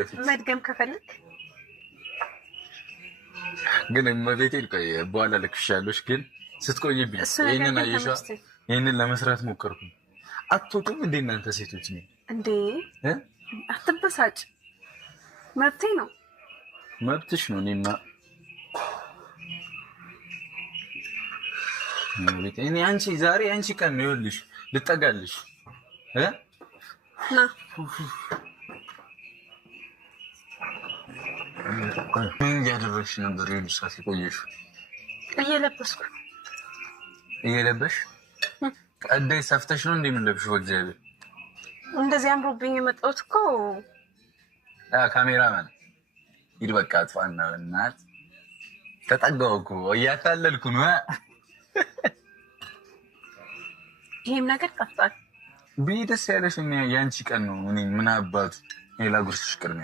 በፊት መድገም ከፈለክ ግን መቤቴ በኋላ ልክሻለሽ ግን ስትቆይብኝ ይሄንን አየሻ ይሄንን ለመስራት ሞከርኩ አትወጡም እንዴ እናንተ ሴቶች ነው እንዴ አትበሳጭ መብቴ ነው መብትሽ ነው እኔማ እኔ አንቺ ዛሬ አንቺ ቀን ነው ይኸውልሽ ልጠጋልሽ ና ምን ያደረግሽ ነበር ይኸውልሽ ሳትቆይሽ እየለበሽ ቀደይ ሰፍተሽ ነው እንደምንለብሽ ወግዛቤ እንደዚህ አምሮብኝ የመጣሁት እኮ ካሜራማን ይድ በቃ አጥፋና እናት ተጠጋው እኮ እያታለልኩ ነው ይሄም ነገር ጠፍቷል ቢደስ ያለሽ ያንቺ ቀን ነው እኔ ምን አባቱ ሌላ ጉርስሽ ቅርም